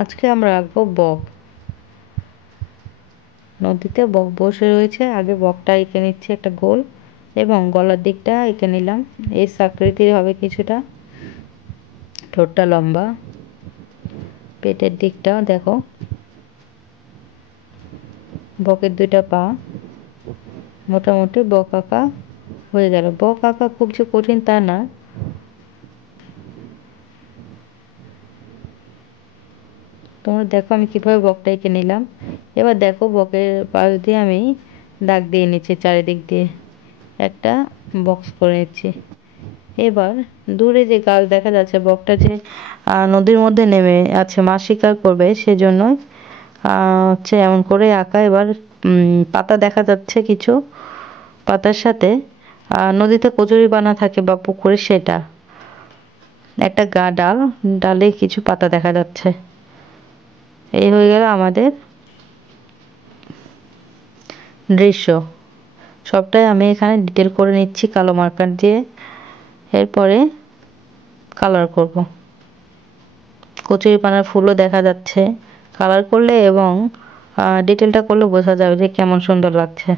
আজকে আমরা আঁকবো বক। নদীতে বক বসে রয়েছে, আগে বকটা এঁকে নিচ্ছি একটা গোল এবং গলার দিকটা এঁকে নিলাম। এস আকৃতির হবে কিছুটা, ঠোঁটটা লম্বা, পেটের দিকটাও দেখো, বকের দুইটা পা। মোটামুটি বক আঁকা হয়ে গেল। বক আঁকা খুব যে কঠিন তা না। তোমরা দেখো আমি কিভাবে বকটা এঁকে নিলাম। এবার দেখো বকের পাশ দিয়ে আমি দাগ দিয়ে নিচ্ছি, চারিদিক দিয়ে একটা বক্স করে নিচ্ছি। এবার দূরে যে গাছ দেখা যাচ্ছে, বকটা যে নদীর মধ্যে নেমে আছে, মাছ শিকার করবে, সেজন্য হচ্ছে এমন করে আঁকা। এবার পাতা দেখা যাচ্ছে কিছু, পাতার সাথে নদীতে কচুরি বানা থাকে বা পুকুরে, সেটা একটা ডালে কিছু পাতা দেখা যাচ্ছে। এই হয়ে গেল আমাদের দৃশ্য। সবটাই আমি এখানে ডিটেল করে নিচ্ছি কালো মার্কার দিয়ে, এরপরে কালার করব। কচুরিপানার ফুলও দেখা যাচ্ছে, কালার করলে এবং ডিটেলটা করলে বোঝা যাবে যে কেমন সুন্দর লাগছে।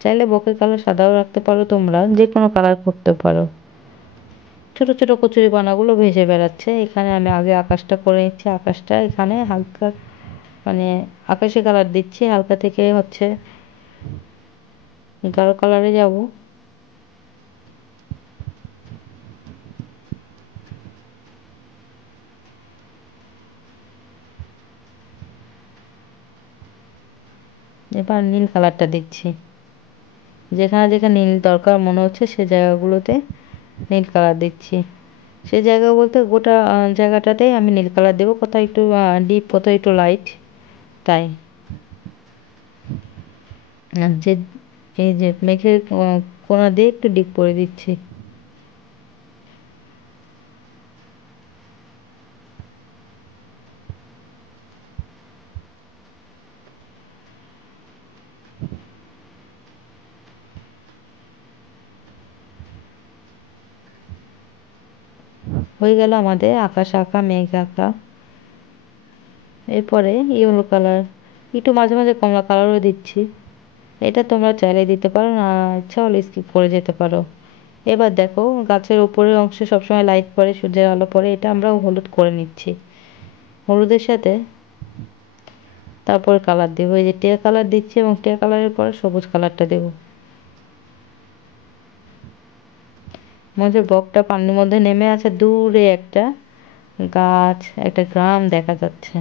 চাইলে বকের কালার সাদাও রাখতে পারো, তোমরা যে কোনো কালার করতে পারো। ছোট ছোট কচুরিপানাগুলো ভেসে বেড়াচ্ছে। এখানে আমি আগে আকাশটা করে নিচ্ছি। আকাশটা এখানে হালকা মানে আকাশি কালার দিচ্ছি, হালকা থেকে হচ্ছে গাঢ় কালারে যাব। এবার নীল কালারটা দিচ্ছি, যেখানে যেখানে নীল দরকার মনে হচ্ছে সে জায়গাগুলোতে নীল কালার দিচ্ছি। সে জায়গা বলতে গোটা জায়গাটাতেই আমি নীল কালার দেবো, কোথাও একটু ডিপ, কোথাও একটু লাইট, তাই। আর যে এই যে মেঘের কোনা দিয়ে একটু ডিপ করে দিচ্ছি। হয়ে গেল আমাদের আকাশ আঁকা, মেঘ আঁকা। এরপরে ইয়েলো কালার, একটু মাঝে মাঝে কমলা কালারও দিচ্ছি। এটা তোমরা চাইলে দিতে পারো, না ইচ্ছা হলে স্কিপ করে যেতে পারো। এবার দেখো গাছের উপরের অংশে সবসময় লাইট পড়ে, সূর্যের আলো পড়ে, এটা আমরা হলুদ করে নিচ্ছি। হলুদের সাথে তারপরে কালার দেবো, এই যে টিয়া কালার দিচ্ছি এবং টিয়া কালারের পরে সবুজ কালারটা দেবো। মনে বকটা পানির মধ্যে নেমে আছে, দূরে একটা গাছ, একটা গ্রাম দেখা যাচ্ছে।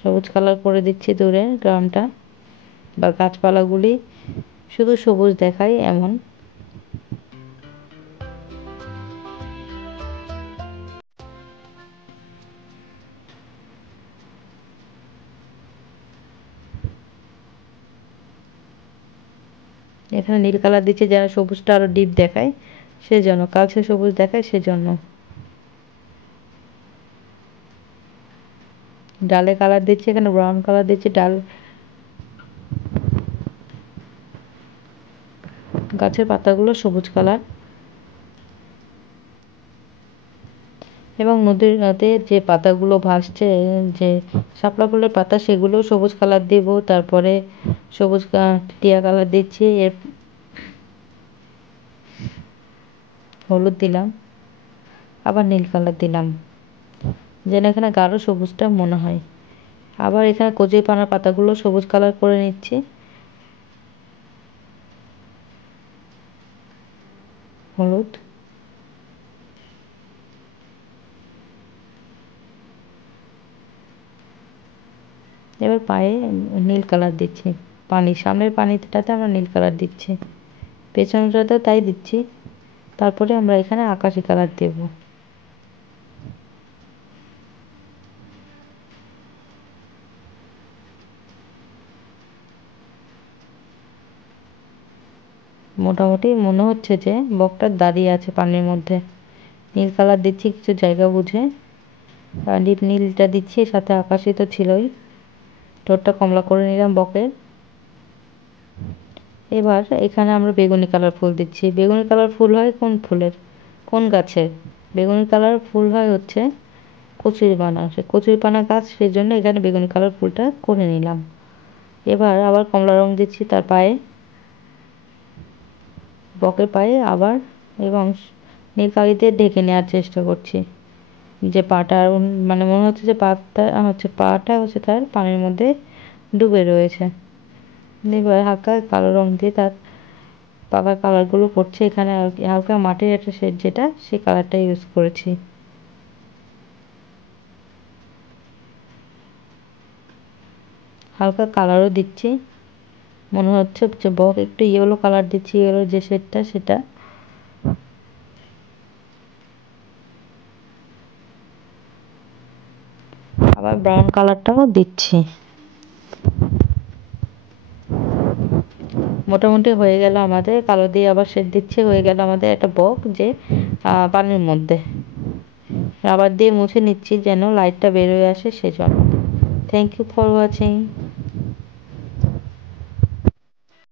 সবুজ কালার করে দিচ্ছি দূরে গ্রামটা বা গাছপালাগুলি শুধু সবুজ দেখায় এমন। এখানে নীল কালার দিচ্ছি যেন সবুজটা আরো ডিপ দেখায়, সেজন্য কালচে সবুজ দেখায় সেজন্য। ডালে কালার দিচ্ছি, এখানে ব্রাউন কালার দিচ্ছি, গাছের পাতাগুলো সবুজ কালার। এবং নদীতে যে পাতাগুলো ভাসছে, যে শাপলা ফুলের পাতা, সেগুলোও সবুজ কালার দিব। তারপরে সবুজ টিয়া কালার দিচ্ছি, এর হলুদ দিলাম, আবার নীল কালার দিলাম, যেন এখানে গাঢ় সবুজটা মনে হয়। আবার এখানে কচুরি পানার পাতাগুলো সবুজ কালার করে নিচ্ছি, হলুদ। এবার পায়ে নীল কালার দিচ্ছি, সামনের পানিটাতে আমরা নীল কালার দিচ্ছি, পেছনটাতেও তাই দিচ্ছি। তারপরে আমরা এখানে আকাশি কালার দেব। মোটামুটি মনে হচ্ছে যে বকটা দাঁড়িয়ে আছে পানির মধ্যে। নীল কালার দিচ্ছি কিছু জায়গা বুঝে, ডিপ নীলটা দিচ্ছি, সাথে আকাশি তো ছিলই। ঠোঁটটা কমলা করে নিলাম বকের। এবার এখানে আমরা বেগুনি কালার ফুল দিচ্ছি। বেগুনি কালার ফুল হয় কোন ফুলের, কোন গাছের, বেগুনি কালার ফুল হয় হচ্ছে কচুরিপানা, সে কচুরিপানা গাছ, সেই জন্য এখানে বেগুনি কালার ফুলটা করে নিলাম। এবার আবার কমলা রং দিচ্ছি তার পায়ে, বকের পায়ে আবার, এবং নীল কালি দিয়ে ঢেকে নেওয়ার চেষ্টা করছি। যে পাটা মানে মনে হচ্ছে যে পাটা হচ্ছে তার পানির মধ্যে ডুবে রয়েছে। এবার হালকা কালো রং দিয়ে তার পাকার কালারগুলো করছে। এখানে হালকা মাটির একটা শেড যেটা, সেই কালারটা ইউজ করেছি। হালকা কালারও দিচ্ছি, মনে হচ্ছে যে বক একটু ইয়েলো কালার দিচ্ছি, ইয়েলো যে শেডটা সেটা। আবার ব্রাউন কালারটাও দিচ্ছি। মোটামুটি হয়ে গেল আমাদের, কালো দিয়ে আবার শেড দিচ্ছি, হয়ে গেল আমাদের একটা বক যে পানির মধ্যে। রাবার দিয়ে মুছে নিচ্ছি যেন লাইটটা বের হয়ে আসে সেজন্য। Thank you for watching.